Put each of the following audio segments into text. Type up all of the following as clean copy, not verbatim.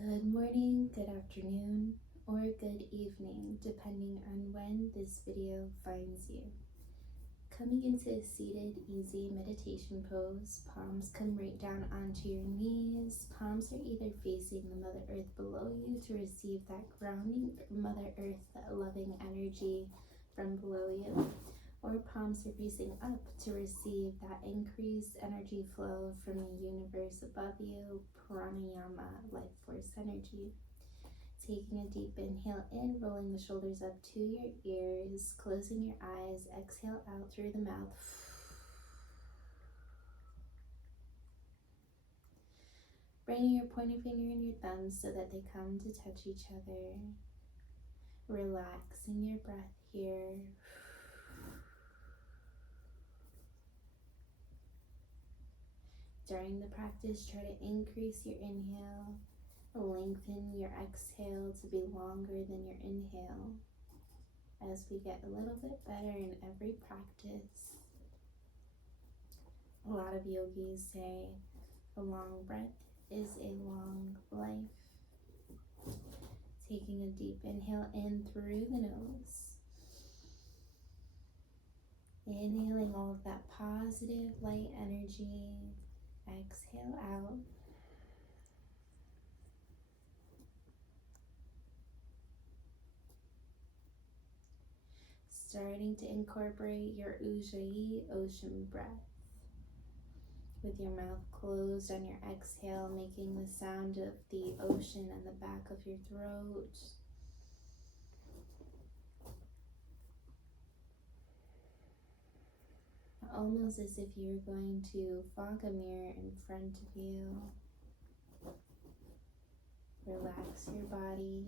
Good morning, good afternoon, or good evening, depending on when this video finds you. Coming into a seated, easy meditation pose, palms come right down onto your knees. Palms are either facing the Mother Earth below you to receive that grounding Mother Earth, that loving energy from below you, or palms are facing up to receive that increased energy flow from the universe above you, Pranayama, life force energy. Taking a deep inhale in, rolling the shoulders up to your ears, closing your eyes, exhale out through the mouth. Bringing your pointer finger and your thumb so that they come to touch each other. Relaxing your breath here. During the practice, try to increase your inhale, lengthen your exhale to be longer than your inhale as we get a little bit better in every practice. A lot of yogis say a long breath is a long life. Taking a deep inhale in through the nose. Inhaling all of that positive light energy. Exhale out. Starting to incorporate your Ujjayi ocean breath. With your mouth closed on your exhale, making the sound of the ocean in the back of your throat. Almost as if you're going to fog a mirror in front of you. Relax your body.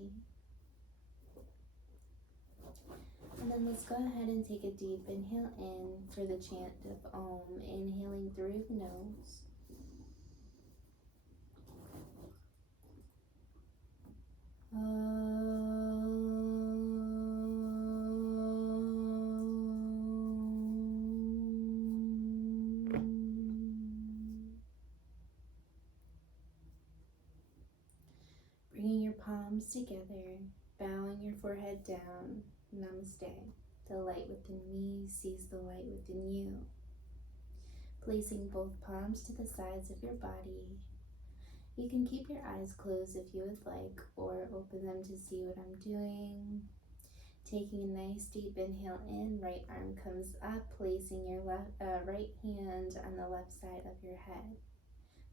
And then let's go ahead and take a deep inhale in for the chant of Om, inhaling through the nose. Bringing your palms together, bowing your forehead down. Namaste. The light within me sees the light within you. Placing both palms to the sides of your body. You can keep your eyes closed if you would like, or open them to see what I'm doing. Taking a nice deep inhale in, right arm comes up, placing your right hand on the left side of your head.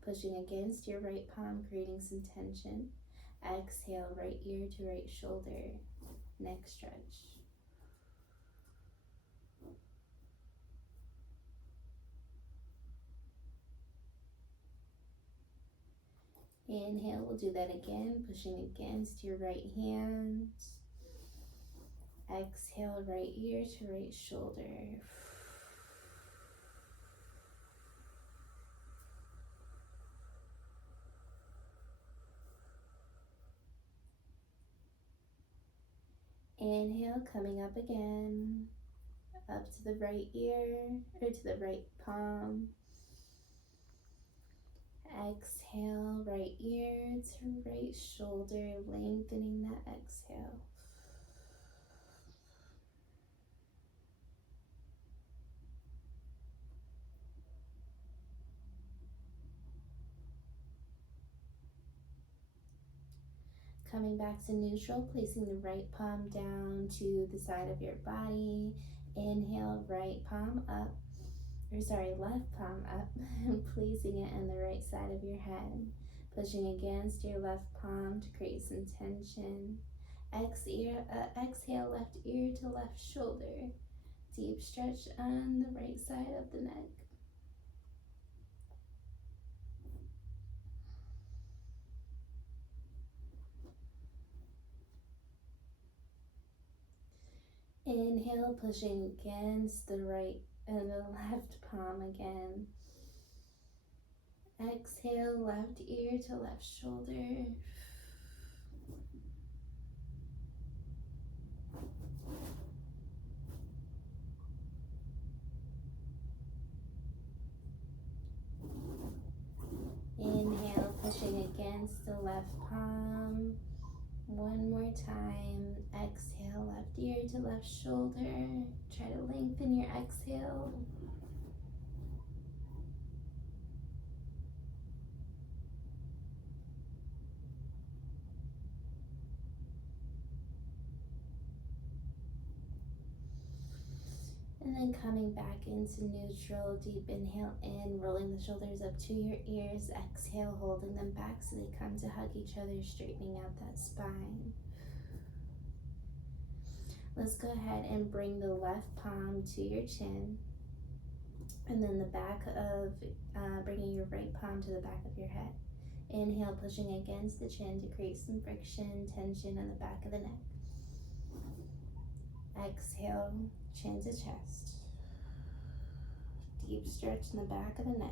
Pushing against your right palm, creating some tension. Exhale, right ear to right shoulder. Neck stretch. Inhale, we'll do that again, pushing against your right hand. Exhale, right ear to right shoulder. Inhale, coming up again, up to the right ear, or to the right palm. Exhale, right ear to right shoulder, lengthening that exhale. Coming back to neutral, placing the right palm down to the side of your body. Inhale, right palm up, left palm up, and placing it on the right side of your head. Pushing against your left palm to create some tension. Exhale, left ear to left shoulder. Deep stretch on the right side of the neck. Inhale, pushing against the right and the left palm again. Exhale, left ear to left shoulder. Inhale, pushing against against the left palm. One more time. Exhale, left ear to left shoulder. Try to lengthen your exhale. And then coming back into neutral, deep inhale in, rolling the shoulders up to your ears. Exhale, holding them back so they come to hug each other, straightening out that spine. Let's go ahead and bring the left palm to your chin. And then the back of, bringing your right palm to the back of your head. Inhale, pushing against the chin to create some friction, tension in the back of the neck. Exhale, chin to chest. Deep stretch in the back of the neck.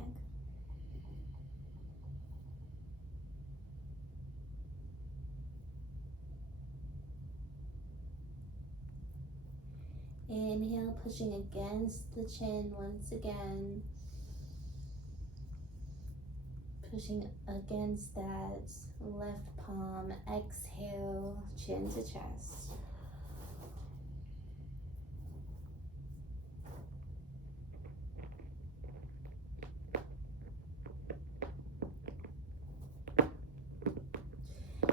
Inhale, pushing against the chin once again. Pushing against that left palm. Exhale, chin to chest.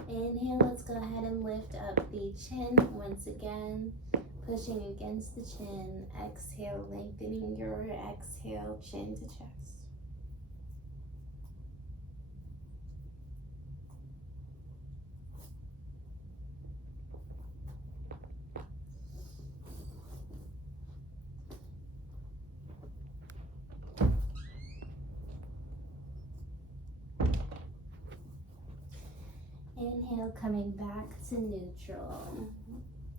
Inhale, let's go ahead and lift up the chin once again. Pushing against the chin. Exhale, lengthening your exhale, chin to chest. Inhale, coming back to neutral.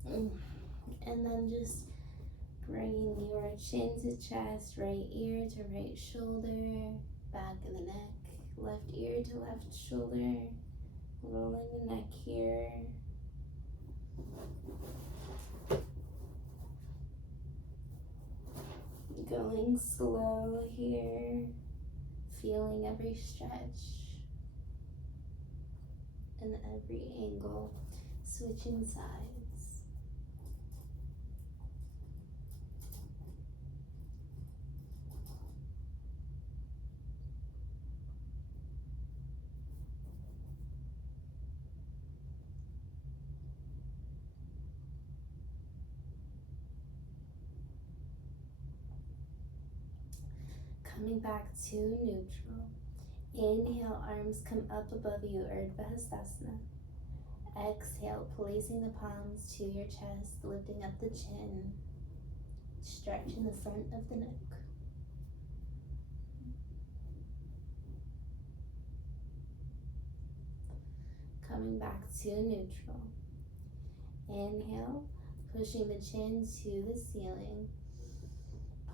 And then just bringing your chin to chest, right ear to right shoulder, back of the neck, left ear to left shoulder, rolling the neck here. Going slow here, feeling every stretch and every angle, switching sides. Coming back to neutral. Inhale, arms come up above you, Urdhva. Exhale, placing the palms to your chest, lifting up the chin, stretching the front of the neck. Coming back to neutral. Inhale, pushing the chin to the ceiling,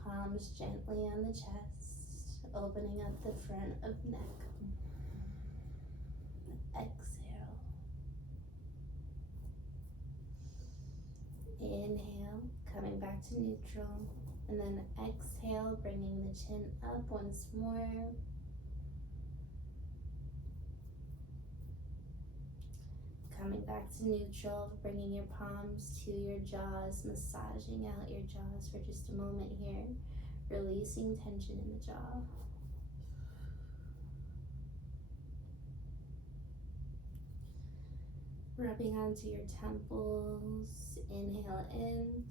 palms gently on the chest, opening up the front of the neck. Exhale. Inhale, coming back to neutral, and then exhale, bringing the chin up once more. Coming back to neutral, bringing your palms to your jaws, massaging out your jaws for just a moment here, releasing tension in the jaw. Rubbing onto your temples. Inhale in.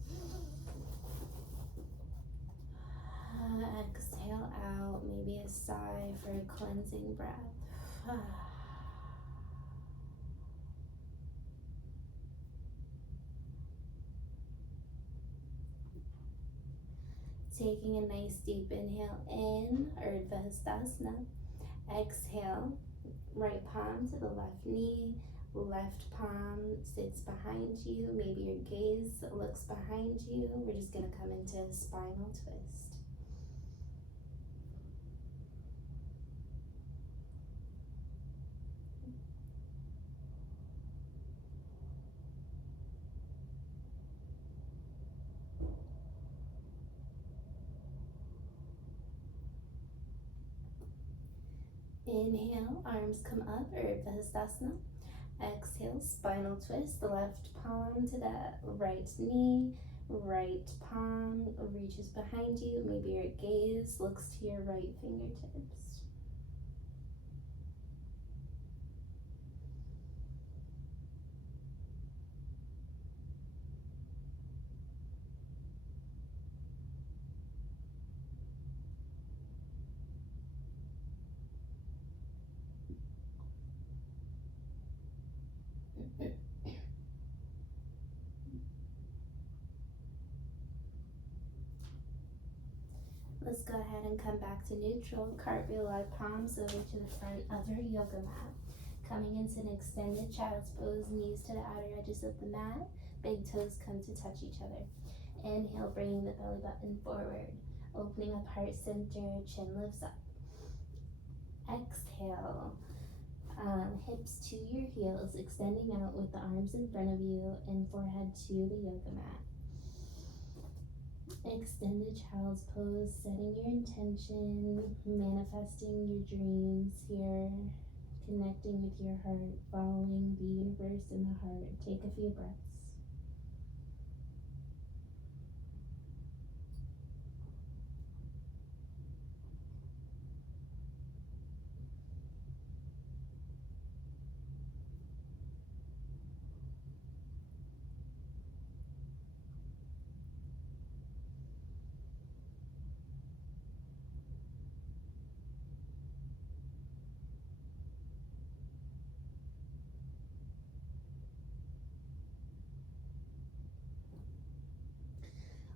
Exhale out. Maybe a sigh for a cleansing breath. Taking a nice deep inhale in, Urdhva. Exhale, right palm to the left knee. Left palm sits behind you. Maybe your gaze looks behind you. We're just going to come into a spinal twist. Inhale, arms come up, Urdhva. Exhale, spinal twist, the left palm to the right knee, right palm reaches behind you. Maybe your gaze looks to your right fingertips. Let's go ahead and come back to neutral. Cartwheel our palms over to the front of our yoga mat. Coming into an extended child's pose, knees to the outer edges of the mat. Big toes come to touch each other. Inhale, bringing the belly button forward. Opening up heart center, chin lifts up. Exhale, hips to your heels, extending out with the arms in front of you and forehead to the yoga mat. Extended child's pose, setting your intention, manifesting your dreams here, connecting with your heart, following the universe in the heart. Take a few breaths.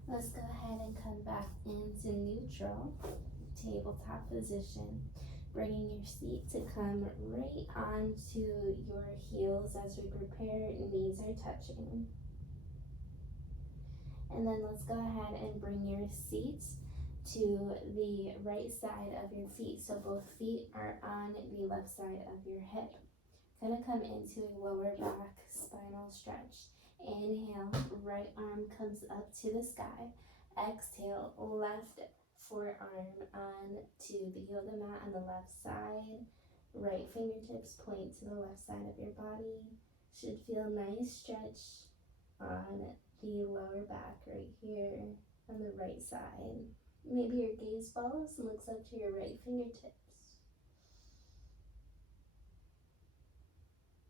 Let's go ahead and come back into neutral, tabletop position, bringing your seat to come right onto your heels as we prepare, knees are touching. And then let's go ahead and bring your seat to the right side of your feet. So both feet are on the left side of your hip. Gonna come into a lower back spinal stretch. Inhale, right arm comes up to the sky. Exhale, left forearm on to the yoga mat on the left side. Right fingertips point to the left side of your body. Should feel nice stretch on the lower back right here on the right side. Maybe your gaze follows and looks up to your right fingertips.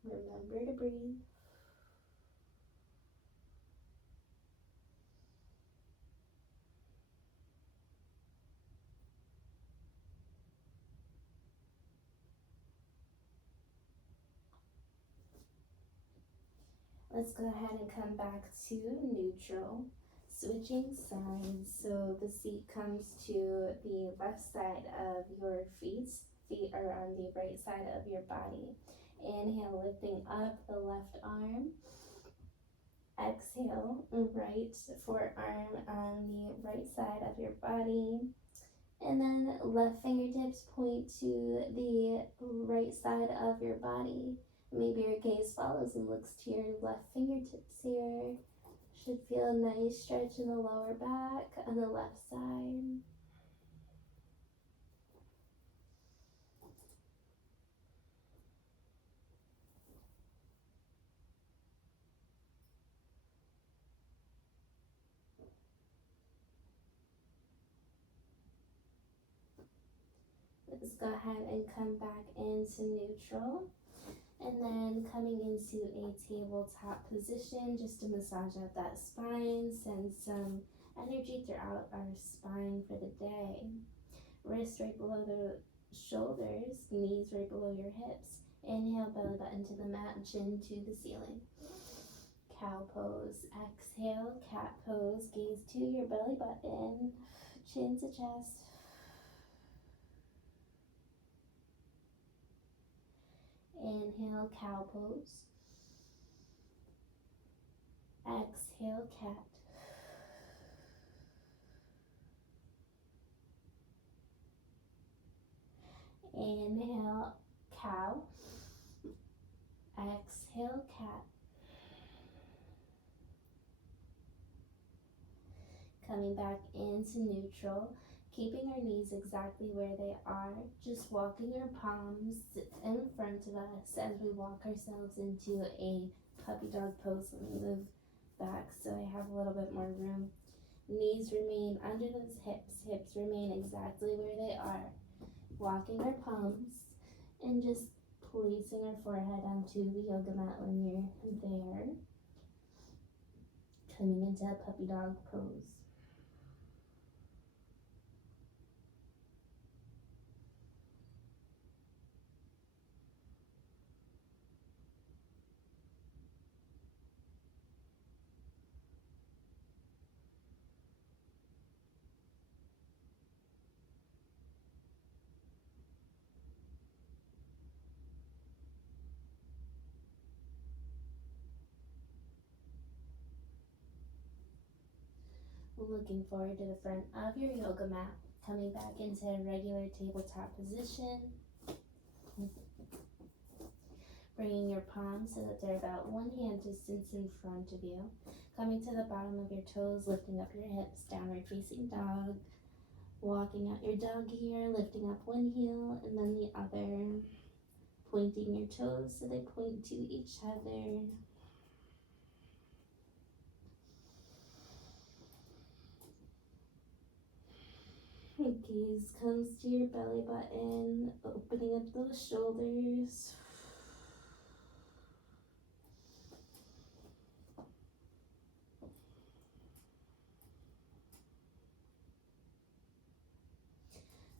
Remember to breathe. Let's go ahead and come back to neutral. Switching sides, so the seat comes to the left side of your feet. Feet are on the right side of your body. Inhale, lifting up the left arm. Exhale, right forearm on the right side of your body. And then left fingertips point to the right side of your body. Maybe your gaze follows and looks to your left fingertips here. Should feel a nice stretch in the lower back on the left side. Let's go ahead and come back into neutral. And then coming into a tabletop position just to massage out that spine, send some energy throughout our spine for the day. Wrists right below the shoulders, knees right below your hips. Inhale, belly button to the mat, chin to the ceiling. Cow pose. Exhale, cat pose. Gaze to your belly button, chin to chest. Inhale, cow pose. Exhale, cat. Inhale, cow. Exhale, cat. Coming back into neutral. Keeping our knees exactly where they are, just walking our palms in front of us as we walk ourselves into a puppy dog pose. Let me move back so I have a little bit more room. Knees remain under those hips. Hips remain exactly where they are. Walking our palms and just placing our forehead onto the yoga mat when you're there. Coming into a puppy dog pose. Looking forward to the front of your yoga mat. Coming back into a regular tabletop position. Bringing your palms so that they're about one hand distance in front of you. Coming to the bottom of your toes, lifting up your hips, downward facing dog. Walking out your dog here, lifting up one heel and then the other. Pointing your toes so they point to each other. Gaze comes to your belly button, opening up those shoulders.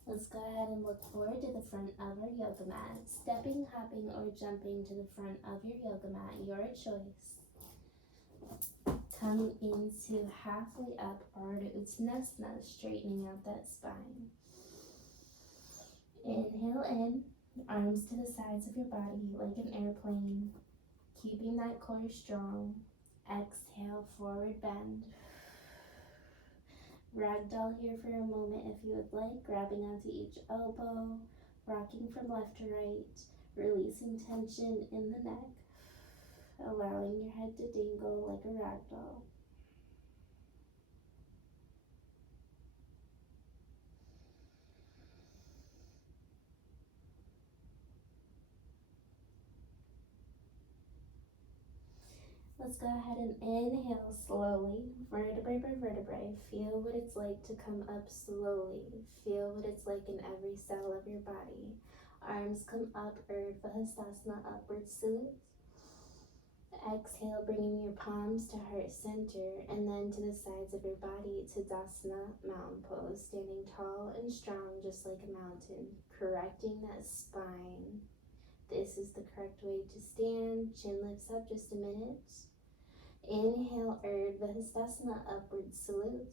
Let's go ahead and look forward to the front of our yoga mat. Stepping, hopping, or jumping to the front of your yoga mat, your choice. Come into halfway up or to Uttanasana, straightening out that spine. Inhale in, arms to the sides of your body like an airplane, keeping that core strong. Exhale, forward bend. Ragdoll here for a moment if you would like, grabbing onto each elbow, rocking from left to right, releasing tension in the neck, allowing your head to dangle like a ragdoll. Let's go ahead and inhale slowly, vertebrae by vertebrae. Feel what it's like to come up slowly. Feel what it's like in every cell of your body. Arms come up, Urdhva Hastasana, upward salute. Exhale, bringing your palms to heart center and then to the sides of your body to Dasana, mountain pose. Standing tall and strong just like a mountain, correcting that spine. This is the correct way to stand. Chin lifts up just a minute. Inhale, Urdhva Hastasana, upward salute.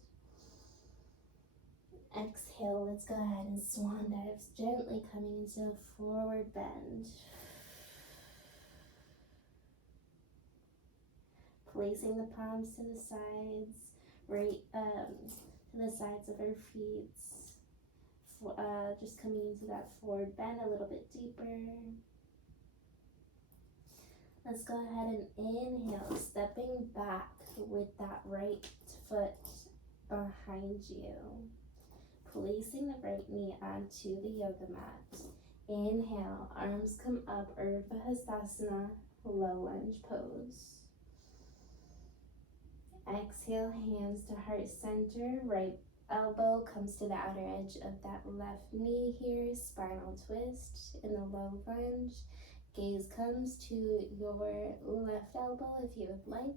Exhale, let's go ahead and swan dives, gently coming into a forward bend. Placing the palms to the sides, to the sides of our feet. Just coming into that forward bend a little bit deeper. Let's go ahead and inhale, stepping back with that right foot behind you. Placing the right knee onto the yoga mat. Inhale, arms come up, Urdhva Hastasana, low lunge pose. Exhale, hands to heart center, right elbow comes to the outer edge of that left knee here, spinal twist in the low lunge. Gaze comes to your left elbow if you would like.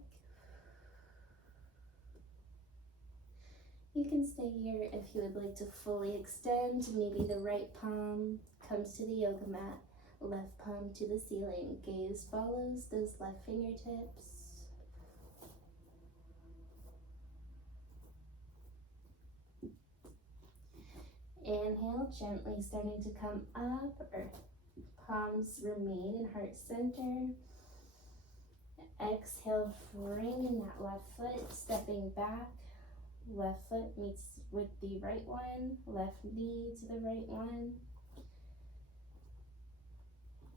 You can stay here if you would like to fully extend. Maybe the right palm comes to the yoga mat, left palm to the ceiling. Gaze follows those left fingertips. Inhale, gently starting to come up, or palms remain in heart center. Exhale, framing that left foot, stepping back. Left foot meets with the right one, left knee to the right one.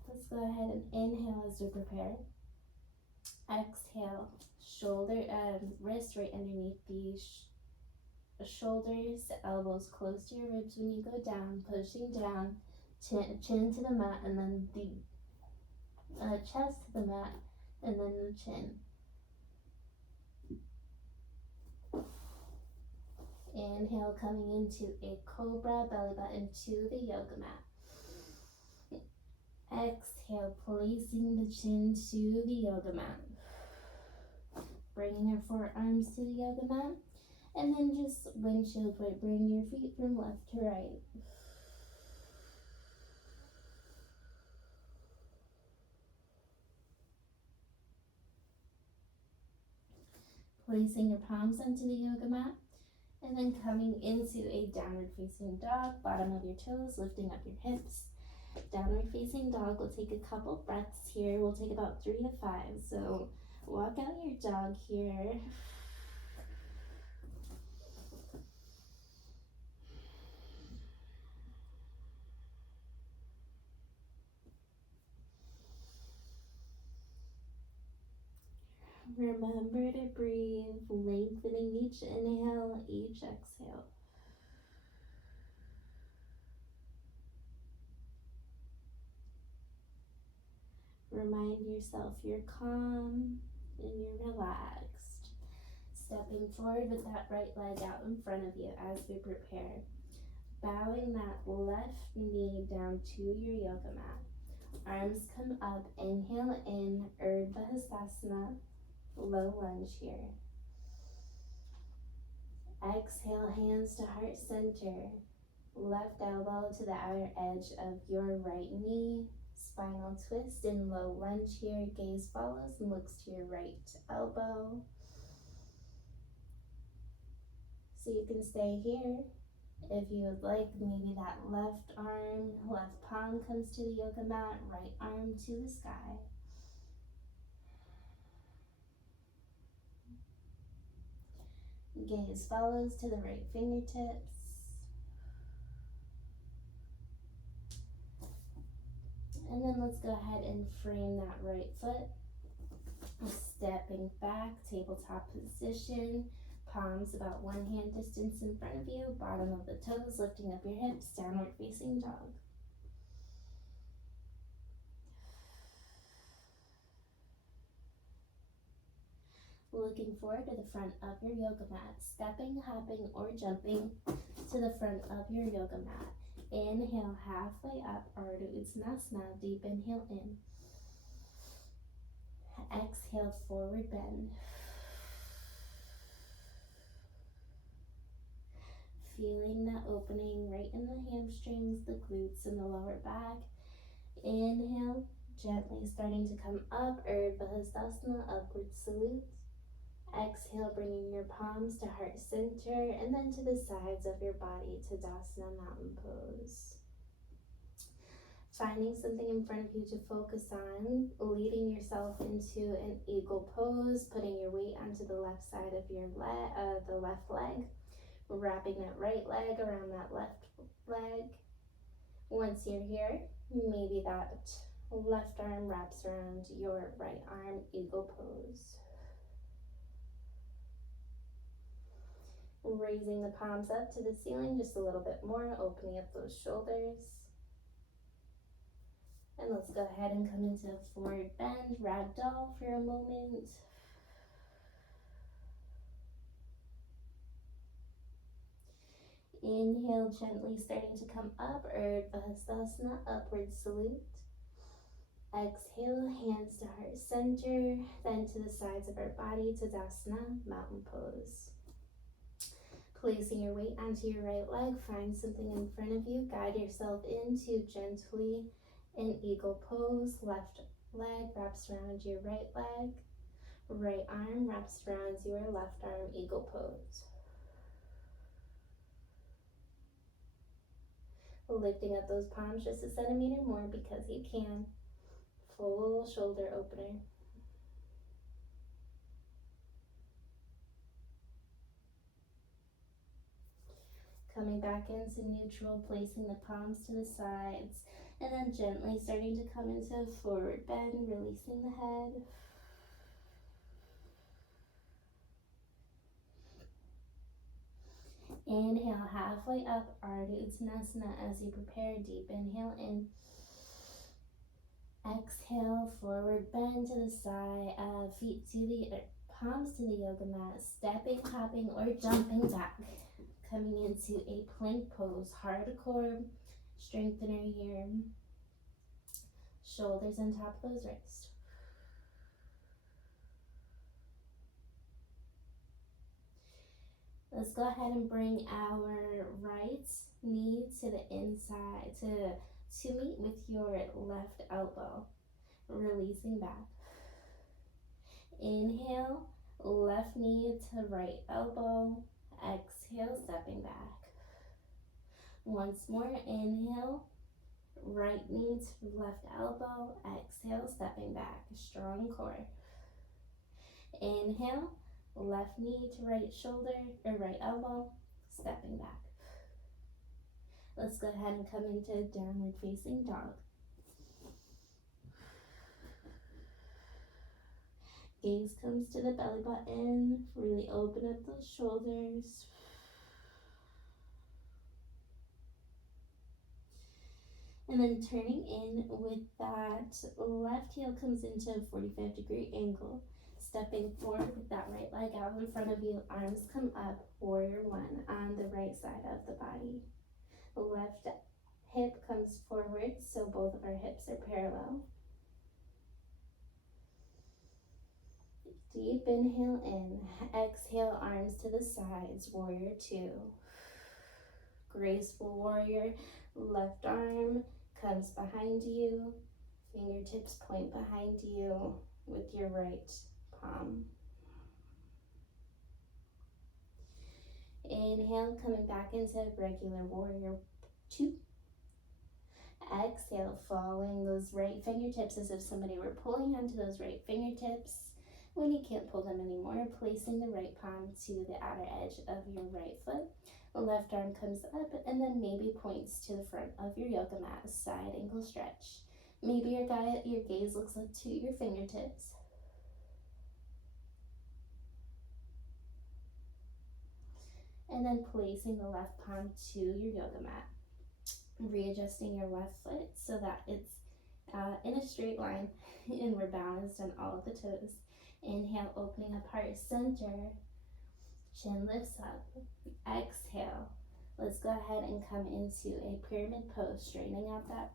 Let's go ahead and inhale as we prepare. Exhale, shoulder, wrist right underneath the shoulders, elbows close to your ribs when you go down, pushing down, chin to the mat, and then the chest to the mat, and then the chin. Inhale, coming into a cobra, belly button to the yoga mat. Exhale, placing the chin to the yoga mat. Bringing your forearms to the yoga mat. And then just windshield wiper, bring your feet from left to right. Placing your palms onto the yoga mat. And then coming into a downward facing dog, bottom of your toes, lifting up your hips. Downward facing dog, we'll take a couple breaths here. We'll take about 3 to 5. So walk out your dog here. Remember to breathe, lengthening each inhale, each exhale. Remind yourself you're calm and you're relaxed. Stepping forward with that right leg out in front of you as we prepare. Bowing that left knee down to your yoga mat. Arms come up, inhale in, Urdhva, low lunge here. Exhale, hands to heart center. Left elbow to the outer edge of your right knee. Spinal twist in low lunge here. Gaze follows and looks to your right elbow. So you can stay here. If you would like, maybe that left arm, left palm comes to the yoga mat, right arm to the sky. Gaze follows to the right fingertips. And then let's go ahead and frame that right foot. Stepping back, tabletop position. Palms about 1 hand distance in front of you. Bottom of the toes, lifting up your hips. Downward facing dog. Looking forward to the front of your yoga mat. Stepping, hopping, or jumping to the front of your yoga mat. Inhale halfway up, Ardha Uttanasana, deep inhale in. Exhale, forward bend. Feeling that opening right in the hamstrings, the glutes, and the lower back. Inhale, gently starting to come up, Urdhva, upward salute. Exhale, bringing your palms to heart center and then to the sides of your body, Tadasana, mountain pose. Finding something in front of you to focus on, leading yourself into an eagle pose, putting your weight onto the left side of your the left leg, wrapping that right leg around that left leg. Once you're here, maybe that left arm wraps around your right arm, eagle pose. Raising the palms up to the ceiling just a little bit more, opening up those shoulders. And let's go ahead and come into a forward bend, ragdoll for a moment. Inhale, gently starting to come up, Urdhva, upward salute. Exhale, hands to heart center, then to the sides of our body, Tadasana, mountain pose. Placing your weight onto your right leg, find something in front of you, guide yourself into gently an eagle pose. Left leg wraps around your right leg, right arm wraps around your left arm, eagle pose. Lifting up those palms just a centimeter more because you can. Full shoulder opener. Coming back into neutral, placing the palms to the sides, and then gently starting to come into a forward bend, releasing the head. Inhale halfway up, Ardha Uttanasana as you prepare. Deep inhale in. Exhale, forward bend to the side, feet to the palms to the yoga mat, stepping, hopping, or jumping back. Coming into a plank pose, hardcore strengthener here. Shoulders on top of those wrists. Let's go ahead and bring our right knee to the inside to meet with your left elbow, releasing back. Inhale, left knee to right elbow. Exhale, stepping back. Once more, inhale, right knee to left elbow. Exhale, stepping back. Strong core. Inhale, left knee to right shoulder or right elbow, stepping back. Let's go ahead and come into downward facing dog. Gaze comes to the belly button. Really open up those shoulders. And then turning in with that left heel comes into a 45-degree angle. Stepping forward with that right leg out in front of you. Arms come up, warrior one on the right side of the body. Left hip comes forward, so both of our hips are parallel. Deep inhale in. Exhale, arms to the sides, warrior two. Graceful warrior, left arm comes behind you, fingertips point behind you with your right palm. Inhale, coming back into regular warrior two. Exhale, following those right fingertips as if somebody were pulling onto those right fingertips. When you can't pull them anymore, placing the right palm to the outer edge of your right foot. Left arm comes up and then maybe points to the front of your yoga mat, side ankle stretch. Maybe your gaze looks up to your fingertips. And then placing the left palm to your yoga mat. Readjusting your left foot so that it's in a straight line and we're balanced on all of the toes. Inhale, opening up heart center. Chin lifts up. Exhale. Let's go ahead and come into a pyramid pose, straightening out that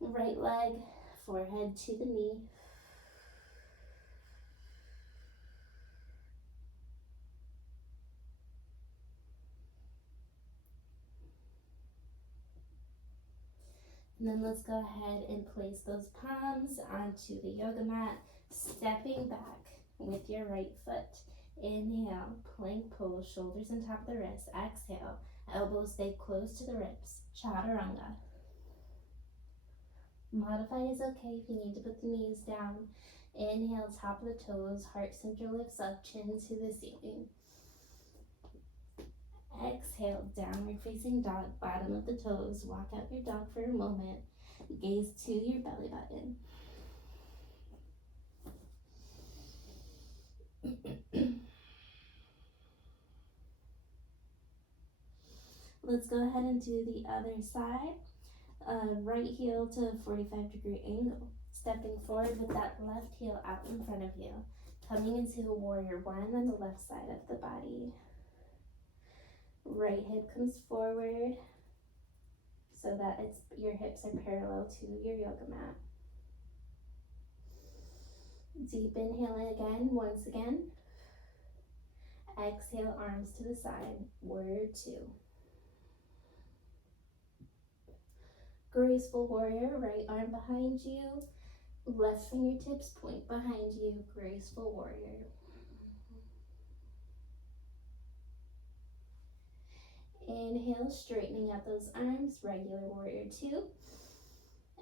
right leg, forehead to the knee. And then let's go ahead and place those palms onto the yoga mat, stepping back with your right foot. Inhale, plank pose, shoulders on top of the wrists. Exhale, elbows stay close to the ribs. Chaturanga. Modify is okay if you need to put the knees down. Inhale, top of the toes, heart center lifts up, chin to the ceiling. Exhale, downward facing dog, bottom of the toes. Walk out your dog for a moment. Gaze to your belly button. Let's go ahead and do the other side. Right heel to a 45-degree angle. Stepping forward with that left heel out in front of you. Coming into a warrior one on the left side of the body. Right hip comes forward so that your hips are parallel to your yoga mat. Deep inhale again, once again. Exhale, arms to the side, warrior two. Graceful warrior, right arm behind you, left fingertips point behind you, graceful warrior. Inhale, straightening out those arms, regular warrior two.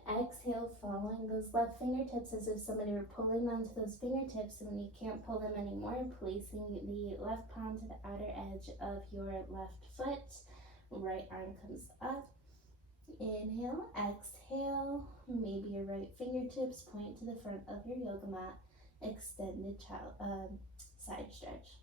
Exhale, following those left fingertips as if somebody were pulling onto those fingertips, and when you can't pull them anymore, placing the left palm to the outer edge of your left foot. Right arm comes up. Inhale, exhale, maybe your right fingertips point to the front of your yoga mat. Extended side stretch.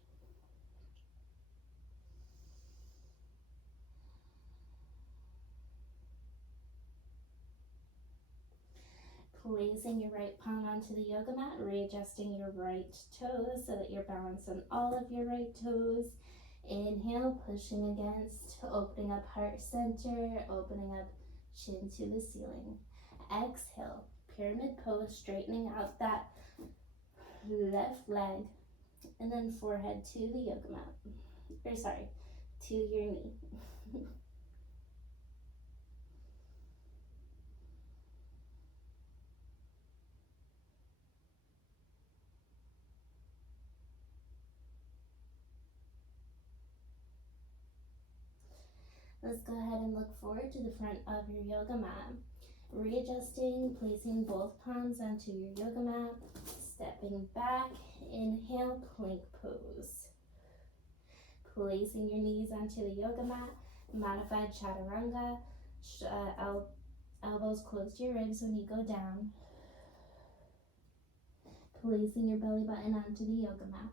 Placing your right palm onto the yoga mat, readjusting your right toes so that you're balanced on all of your right toes. Inhale, pushing against, opening up heart center, opening up chin to the ceiling. Exhale, pyramid pose, straightening out that left leg, and then forehead to the yoga mat. To your knee. Let's go ahead and look forward to the front of your yoga mat. Readjusting, placing both palms onto your yoga mat, stepping back, inhale, plank pose. Placing your knees onto the yoga mat, modified chaturanga, elbows close to your ribs when you go down. Placing your belly button onto the yoga mat.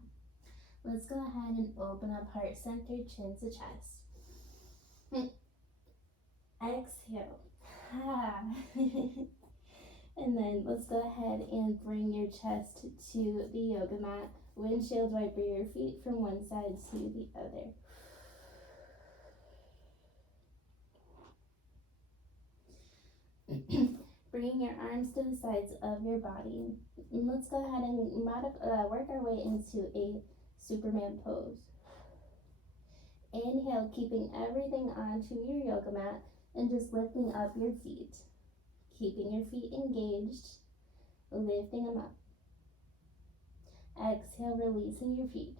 Let's go ahead and open up heart center, chin to chest. Exhale. And then let's go ahead and bring your chest to the yoga mat. Windshield wiper your feet from one side to the other. Bringing your arms to the sides of your body. And let's go ahead and work our way into a Superman pose. Inhale, keeping everything onto your yoga mat and just lifting up your feet. Keeping your feet engaged, lifting them up. Exhale, releasing your feet.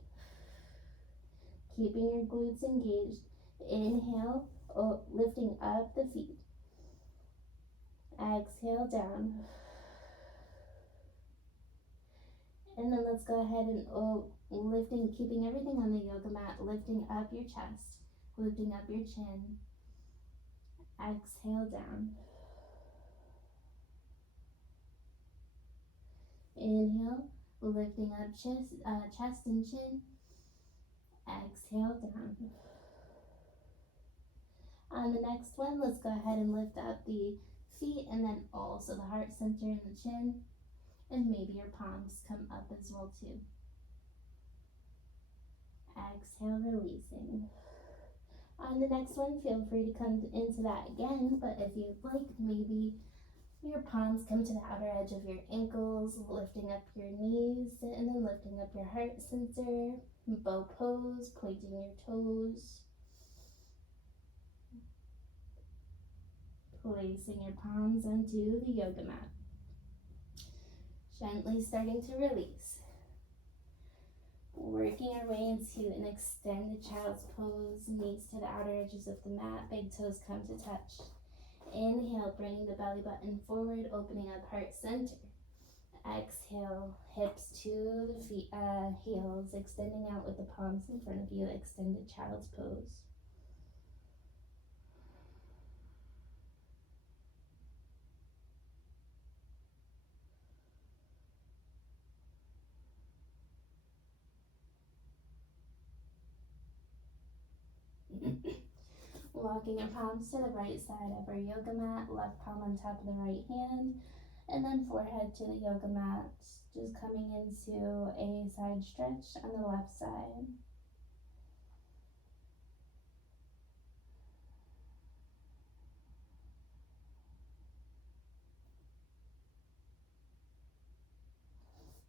Keeping your glutes engaged. Inhale, lifting up the feet. Exhale, down. And then let's go ahead and keeping everything on the yoga mat, lifting up your chest, lifting up your chin. Exhale, down. Inhale, lifting up chest and chin. Exhale, down. On the next one, let's go ahead and lift up the feet and then also the heart center and the chin. And maybe your palms come up as well too. Exhale, releasing. On the next one, feel free to come into that again, but if you'd like, maybe your palms come to the outer edge of your ankles, lifting up your knees, and then lifting up your heart center. Bow pose, pointing your toes. Placing your palms onto the yoga mat. Gently starting to release. Working our way into an extended child's pose, knees to the outer edges of the mat, big toes come to touch. Inhale, bringing the belly button forward, opening up heart center. Exhale, hips to the feet, heels, extending out with the palms in front of you, extended child's pose. Walking your palms to the right side of our yoga mat, left palm on top of the right hand, and then forehead to the yoga mat, just coming into a side stretch on the left side.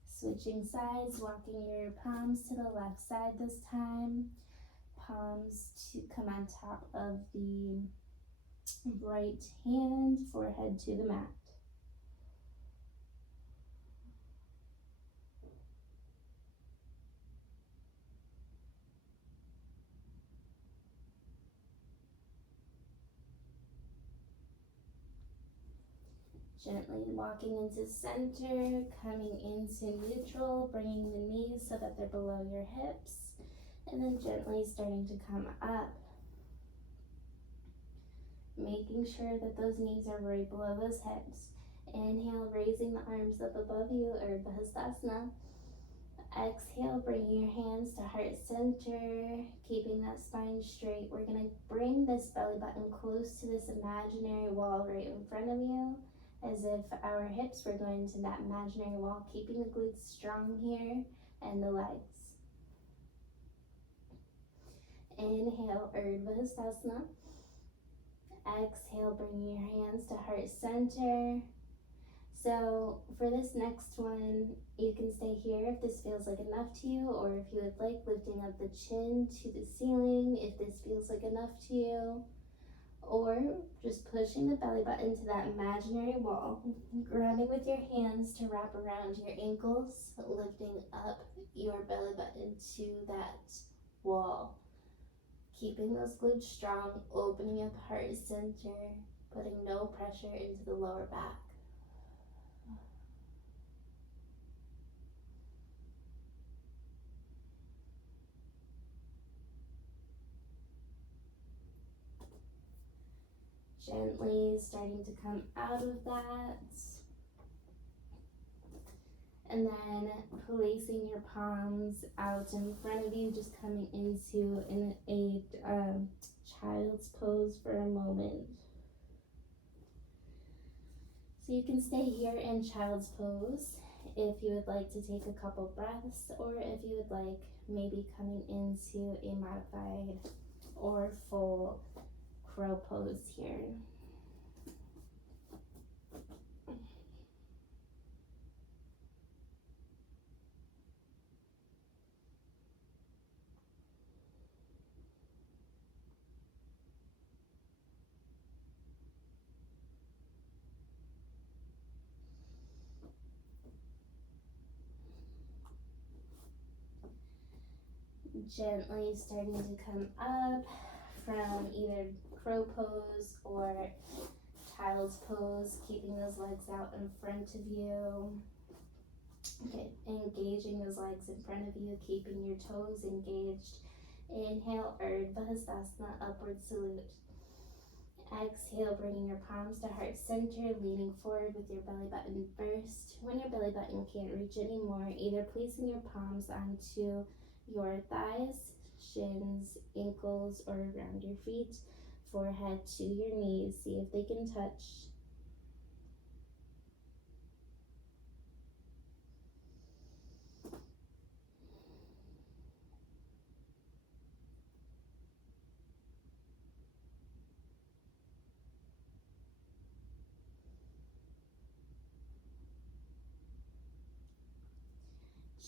Switching sides, walking your palms to the left side this time. Palms to come on top of the right hand, forehead to the mat. Gently walking into center, coming into neutral, bringing the knees so that they're below your hips, and then gently starting to come up. Making sure that those knees are right below those hips. Inhale, raising the arms up above you, Urdhva. Exhale, bringing your hands to heart center, keeping that spine straight. We're going to bring this belly button close to this imaginary wall right in front of you. as if our hips were going to that imaginary wall, keeping the glutes strong here and the legs. Inhale, Urdhva. Exhale, bring your hands to heart center. So for this next one, you can stay here if this feels like enough to you, or if you would like, lifting up the chin to the ceiling if this feels like enough to you, or just pushing the belly button to that imaginary wall, grabbing with your hands to wrap around your ankles, lifting up your belly button to that wall, keeping those glutes strong, opening up heart center, putting no pressure into the lower back. Gently starting to come out of that. And then placing your palms out in front of you, just coming into a child's pose for a moment. So you can stay here in child's pose if you would like to take a couple breaths, or if you would like maybe coming into a modified or full crow pose here. Gently starting to come up from either crow pose or child's pose, keeping those legs out in front of you. Okay, engaging those legs in front of you, keeping your toes engaged. Inhale, Urdhva, upward salute. Exhale, bringing your palms to heart center, leaning forward with your belly button first. When your belly button can't reach anymore, either placing your palms onto your thighs, shins, ankles, or around your feet, forehead to your knees. See if they can touch.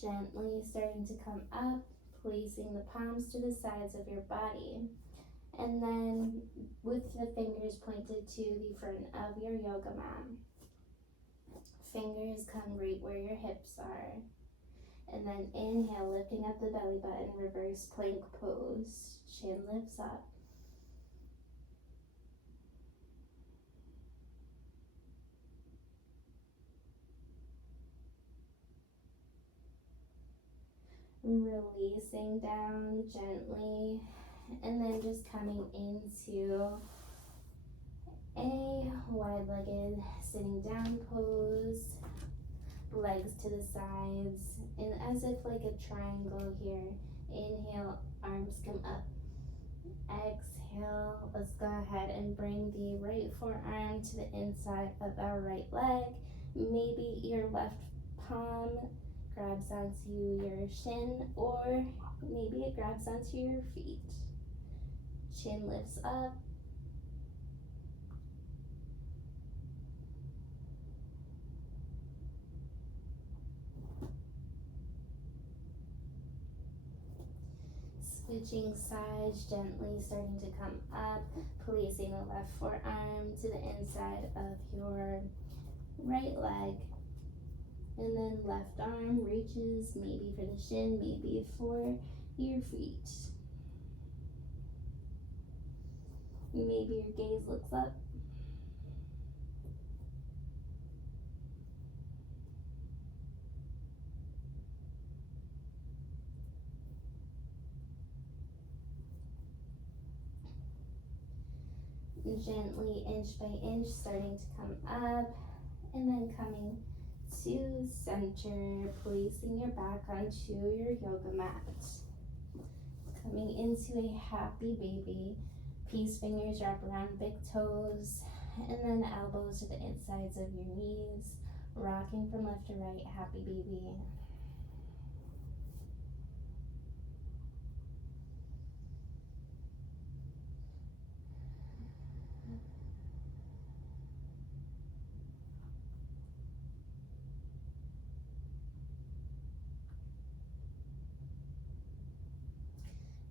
Gently starting to come up, placing the palms to the sides of your body. And then with the fingers pointed to the front of your yoga mat. Fingers come right where your hips are. And then inhale, lifting up the belly button, reverse plank pose. Chin lifts up. Releasing down gently, and then just coming into a wide-legged sitting down pose, legs to the sides, and as if like a triangle here. Inhale, arms come up. Exhale, let's go ahead and bring the right forearm to the inside of our right leg. Maybe your left palm grabs onto your shin, or maybe it grabs onto your feet. Chin lifts up. Switching sides, gently starting to come up, placing the left forearm to the inside of your right leg. And then left arm reaches maybe for the shin, maybe for your feet. Maybe your gaze looks up. Gently, inch by inch, starting to come up, and then coming to center, placing your back onto your yoga mat. Coming into a happy baby. Peace fingers wrap around big toes, And then elbows to the insides of your knees, rocking from left to right, happy baby.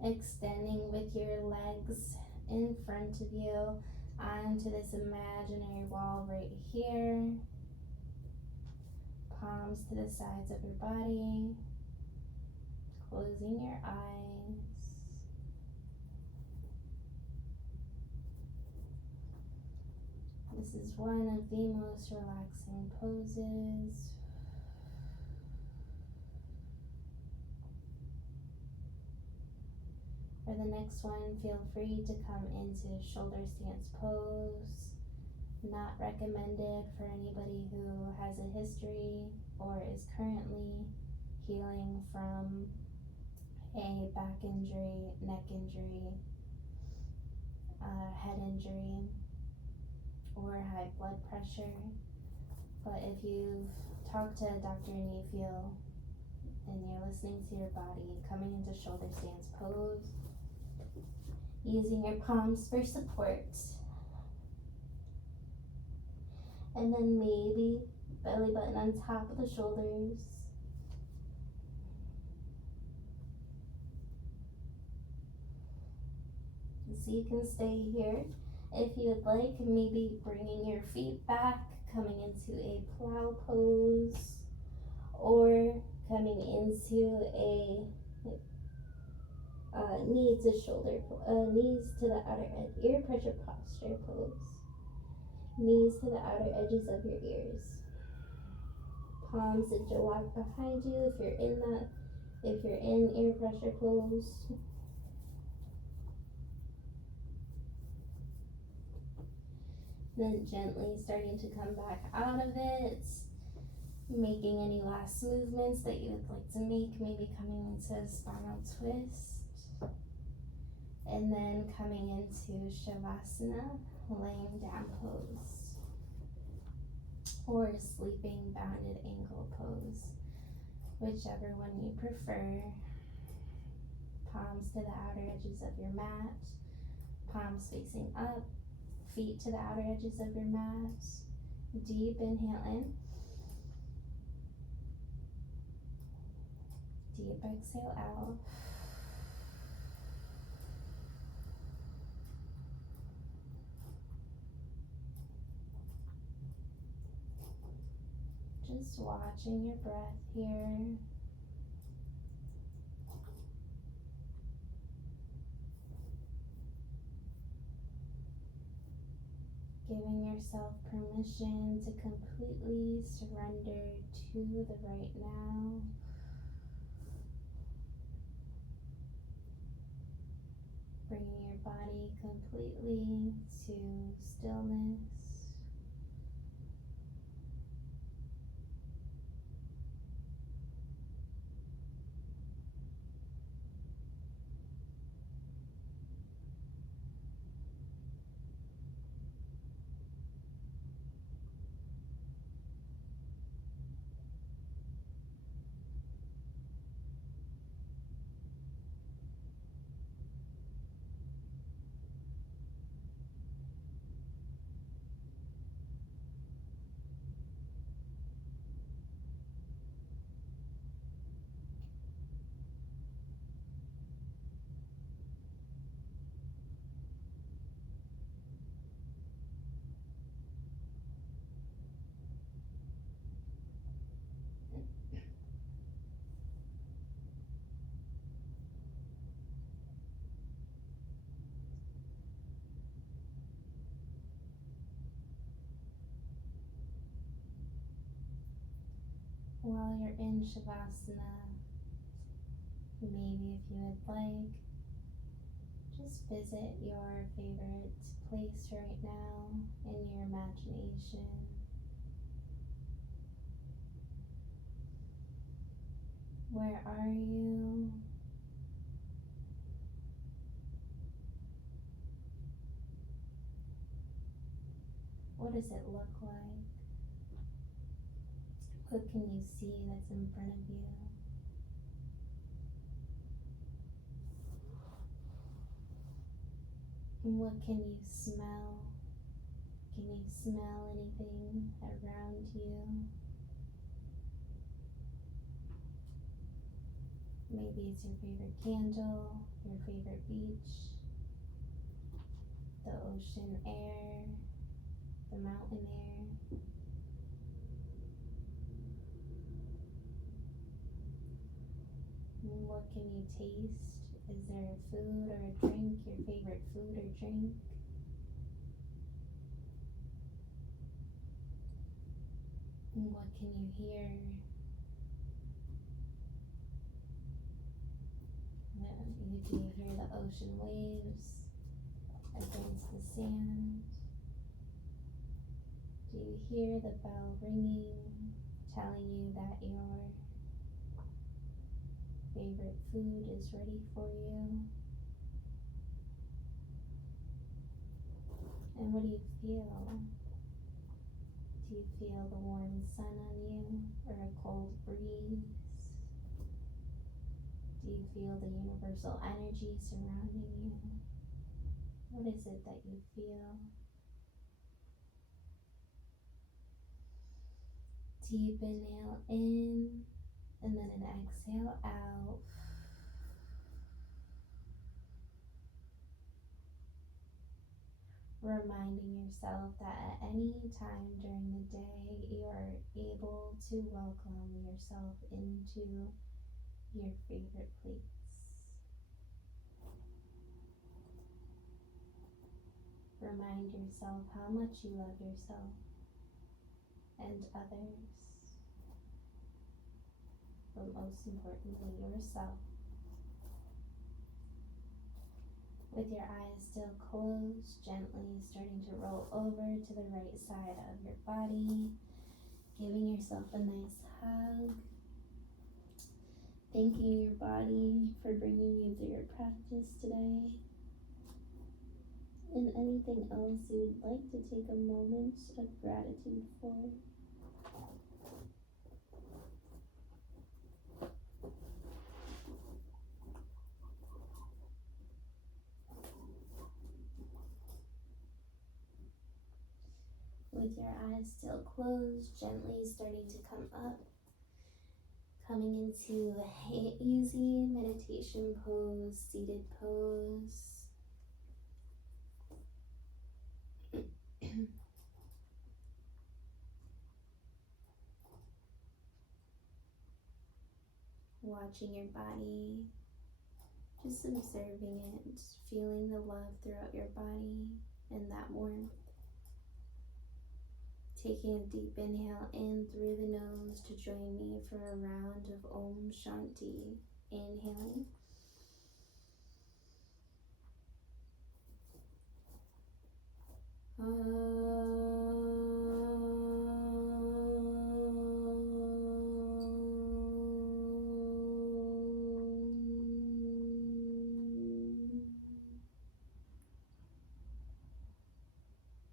Extending with your legs in front of you onto this imaginary wall right here. Palms to the sides of your body. Closing your eyes. This is one of the most relaxing poses. For the next one, feel free to come into shoulder stance pose. Not recommended for anybody who has a history or is currently healing from a back injury, neck injury, head injury, or high blood pressure. But if you've talked to Dr. Nefiel and you're listening to your body, coming into shoulder stance pose, using your palms for support, and then maybe belly button on top of the shoulders. So you can stay here if you would like, maybe bringing your feet back, coming into a plow pose, or coming into a knees to the outer edge, ear pressure posture pose. Knees to the outer edges of your ears. Palms interlock behind you if you're in ear pressure pose. Then gently starting to come back out of it, making any last movements that you would like to make, maybe coming into Spinal Twist, and then coming into Shavasana, laying down pose, or sleeping bounded ankle pose, whichever one you prefer. Palms to the outer edges of your mat, palms facing up, feet to the outer edges of your mat. Deep inhale in. Deep exhale out. Just watching your breath here. Giving yourself permission to completely surrender to the right now. Bringing your body completely to stillness. While you're in Shavasana, maybe if you would like, just visit your favorite place right now in your imagination. Where are you? What does it look like? What can you see that's in front of you? And what can you smell? Can you smell anything around you? Maybe it's your favorite candle, your favorite beach, the ocean air, the mountain air. And what can you taste? Is there a food or a drink, your favorite food or drink? And what can you hear? Do you hear the ocean waves against the sand? Do you hear the bell ringing, telling you that your favorite food is ready for you? And what do you feel? Do you feel the warm sun on you or a cold breeze? Do you feel the universal energy surrounding you? What is it that you feel? Deep inhale in, and then an exhale out. Reminding yourself that at any time during the day, you are able to welcome yourself into your favorite place. Remind yourself how much you love yourself and others, but most importantly, yourself. With your eyes still closed, gently starting to roll over to the right side of your body, giving yourself a nice hug. Thanking your body for bringing you through your practice today. And anything else you would like to take a moment of gratitude for. With your eyes still closed, gently starting to come up. Coming into an easy meditation pose, seated pose. Watching your body, just observing it, feeling the love throughout your body and that warmth. Taking a deep inhale in through the nose to join me for a round of Om Shanti. Inhaling.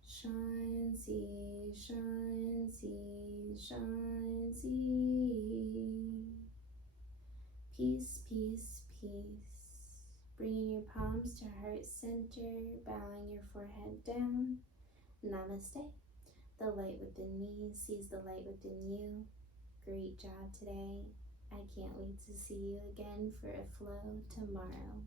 Shanti, Shanti, Shanti. Peace, peace, peace. Bringing your palms to heart center, bowing your forehead down. Namaste. The light within me sees the light within you. Great job today. I can't wait to see you again for a flow tomorrow.